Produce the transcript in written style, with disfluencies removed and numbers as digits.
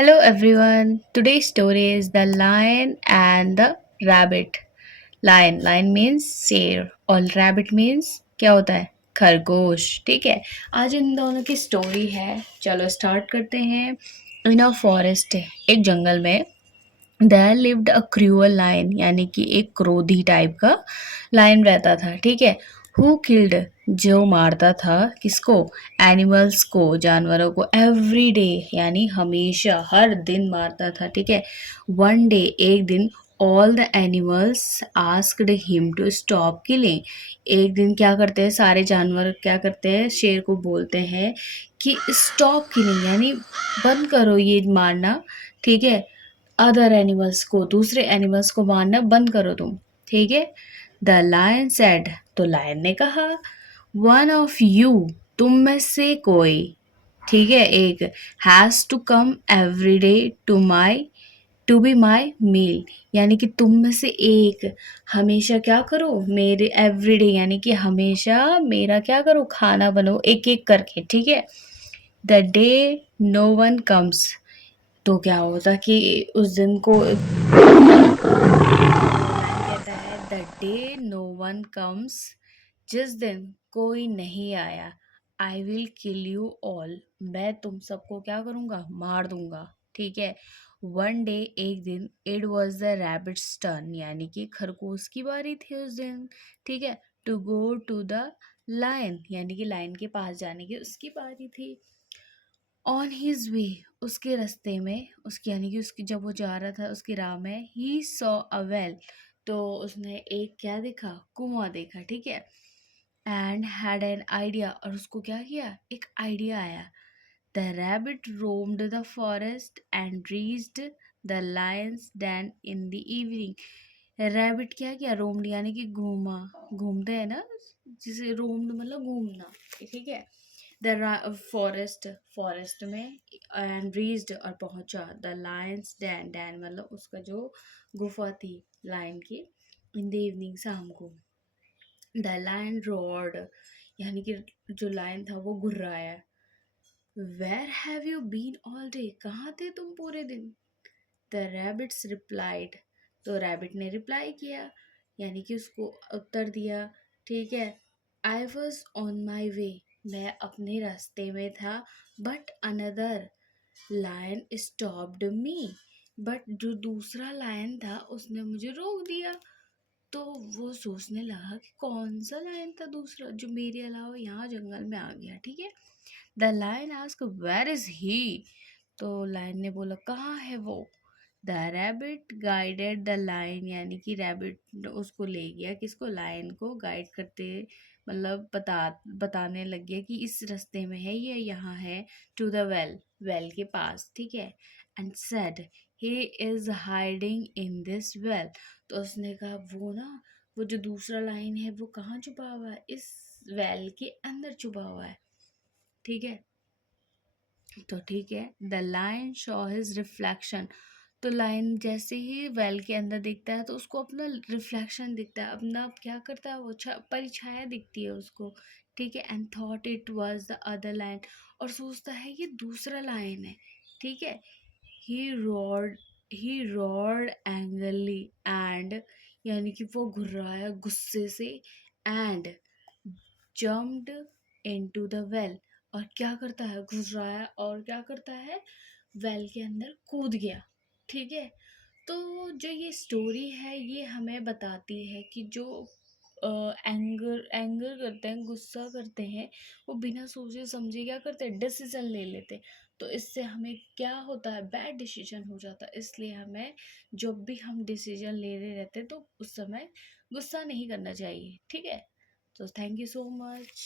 Hello everyone. Today's story is The Lion and the Rabbit. Lion means शेर और rabbit means क्या होता है? खरगोश. ठीक है. आज इन दोनों की स्टोरी है. चलो स्टार्ट करते हैं. इन अ फॉरेस्ट, एक जंगल में there lived a cruel lion, यानी कि एक क्रोधी टाइप का लायन रहता था. ठीक है. हु किल्ड, जो मारता था किसको? एनिमल्स को, जानवरों को. एवरी डे, यानी हमेशा, हर दिन मारता था. ठीक है. वन डे, एक दिन, all the animals asked him to stop killing. एक दिन क्या करते हैं सारे जानवर, क्या करते हैं, शेर को बोलते हैं कि स्टॉप किलिंग, यानी बंद करो ये मारना. ठीक है. अदर एनिमल्स को, दूसरे एनिमल्स को मारना बंद करो तुम. ठीक है. द लायन सेड, तो लायन ने कहा, वन ऑफ यू, तुम में से कोई, ठीक है, एक, has to come every day to be my meal, यानी कि तुम में से एक हमेशा क्या करो, मेरे एवरीडे, यानी कि हमेशा मेरा क्या करो, खाना बनो एक एक करके. ठीक है. The day no one comes, तो क्या होता कि उस दिन को लाइन कहता है, the day no one comes, जिस दिन कोई नहीं आया, I will kill you all, मैं तुम सबको क्या करूँगा, मार दूंगा. ठीक है. वन डे, एक दिन, it was the rabbits turn, यानी कि खरगोश की बारी थी उस दिन. ठीक है. To go to the lion, यानी कि लायन के पास जाने की उसकी बारी थी. ऑन हिज वे, उसके रास्ते में, उसकी यानी कि उसकी जब वो जा रहा था उसकी राह में, ही सॉ अ वेल, तो उसने एक क्या देखा, कुआं देखा. ठीक है. एंड हैड एन आइडिया, और उसको क्या किया, एक आइडिया आया. The rabbit roamed the forest and reached the Lions den in the evening. Rabbit क्या किया, रोम्ड यानी कि घूमा, घूमते हैं ना, जिसे रोम्ड मतलब घूमना. ठीक है. द फॉरेस्ट, फॉरेस्ट में, एंड रीच्ड, और पहुंचा, द लायंस den मतलब उसका जो गुफा थी लायन की, इन द इवनिंग, शाम को. द लायन रोड, यानी कि जो लायन था वो घुर्राया. Where have you been all day, कहाँ थे तुम पूरे दिन? द रैबिट्स रिप्लाइड, तो रैबिट ने रिप्लाई किया, यानी कि उसको उत्तर दिया. ठीक है. आई वॉज ऑन माई वे, मैं अपने रास्ते में था. But another lion stopped me, but जो दूसरा लायन था उसने मुझे रोक दिया. तो वो सोचने लगा कि कौन सा लायन था दूसरा जो मेरे अलावा यहाँ जंगल में आ गया. ठीक है. The lion ask, where is he, तो लायन ने बोला, कहाँ है वो? The rabbit guided the lion, यानी कि रैबिट उसको ले गया, किसको, लायन को गाइड करते, मतलब बताने लग गया कि इस रास्ते में है ये, यहाँ है. टू द वेल, वेल के पास. ठीक है. And said, he is hiding in this well, तो उसने कहा, वो ना, वो जो दूसरा लाइन है वो कहाँ छुपा हुआ है, इस वेल के अंदर छुपा हुआ है. ठीक है. तो ठीक है. The lion saw his reflection, तो लायन जैसे ही वेल के अंदर दिखता है तो उसको अपना रिफ्लेक्शन दिखता है, अपना क्या करता है वो, परिछाया दिखती है उसको. ठीक है. And thought it was the other lion, और सोचता है ये दूसरा लायन है. ठीक है. ही रोड एंग्रली एंड, यानी कि वो घुर्राया गुस्से से. And jumped into the well, और क्या करता है, घुस रहा है और क्या करता है, वेल के अंदर कूद गया. ठीक है. तो जो ये स्टोरी है ये हमें बताती है कि जो एंगर एंगर करते हैं, गुस्सा करते हैं, वो बिना सोचे समझे क्या करते हैं, डिसीजन ले लेते हैं. तो इससे हमें क्या होता है, बैड डिसीजन हो जाता है. इसलिए हमें जब भी हम डिसीजन ले रहे रहते हैं तो उस समय गुस्सा नहीं करना चाहिए. ठीक है. So thank you so much.